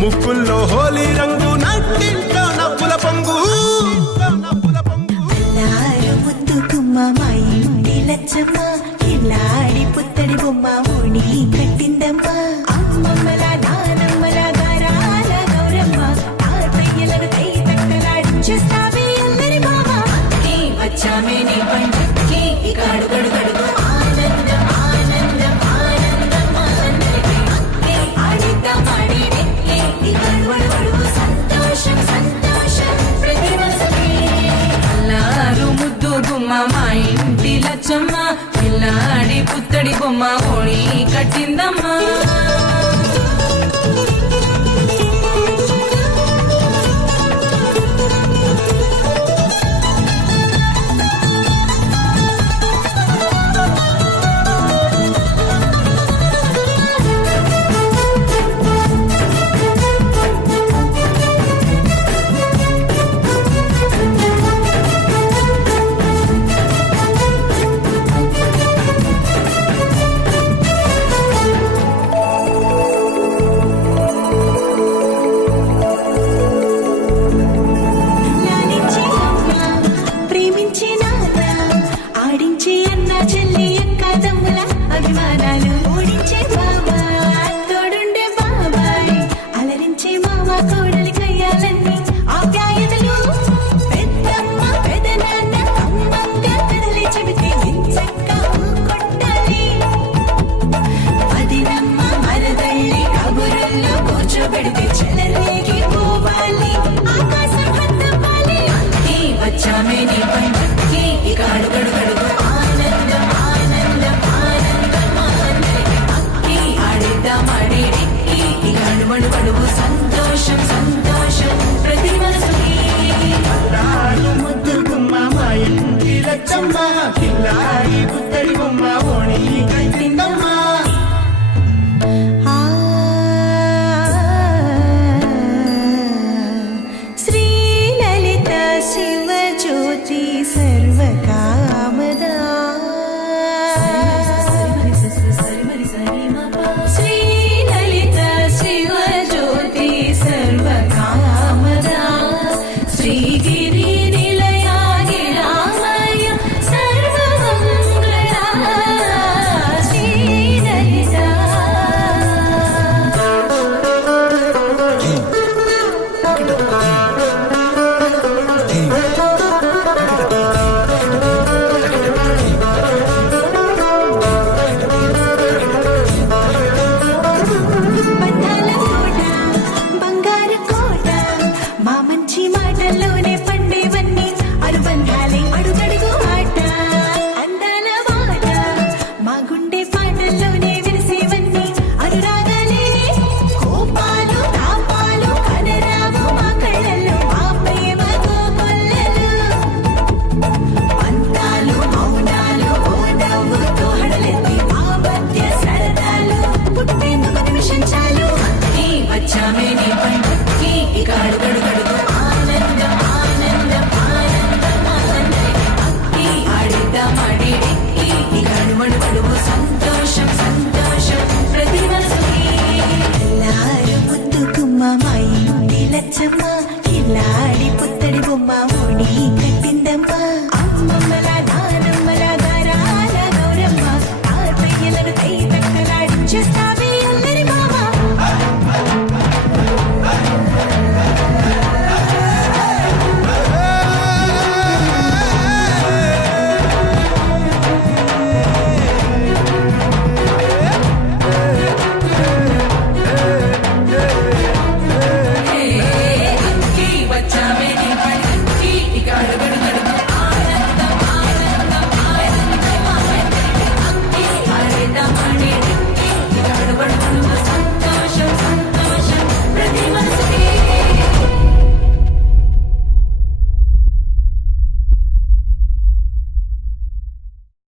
ముక్కుల్లో హోలీ రంగు నట్టింట్లో నవ్వుల పొంగు ముద్దు గుమ్మ మా ఇంటి లచ్చమ్మ ఇల్లాడి పుత్తడి బొమ్మ ఓణి కట్టిందమ్మా అమ్మమ్మల నానమ్మల గారాల గౌరమ్మ తాతయ్యలను కై తక్కలాడించేస్తావే అందరి మామ వచ్చామే నీ పంటకి ఇకాడు గడు గడుగు ఆనందం ఆనందం ఆనందం ఆడిద్దాం ఆడిడే ఇకాడు వడువడుగు సంతోషం సంతోషం ప్రతి మనసుకి అల్లారు ముద్దు గుమ్మ మా ఇంటి లచ్చమ్మ పిల్లాడి పుత్తడి బొమ్మ ఓణి కట్టిందమ్మా సంతోషం సంతోషం ప్రతి మనసుకి ముద్దు గుమ్మ మా ఇంటి లచ్చమ్మ పిల్లాడి పుత్తడి బొమ్మ ఓణి కట్టిందమ్మా శ్రీ లలిత శివ జ్యోతి సర్వకామదా సంతోషం సంతోషం ప్రతి మనసుకి అల్లారు ముద్దు గుమ్మ మా ఇంటి లచ్చమ్మ ఇల్లాడి పుత్తడి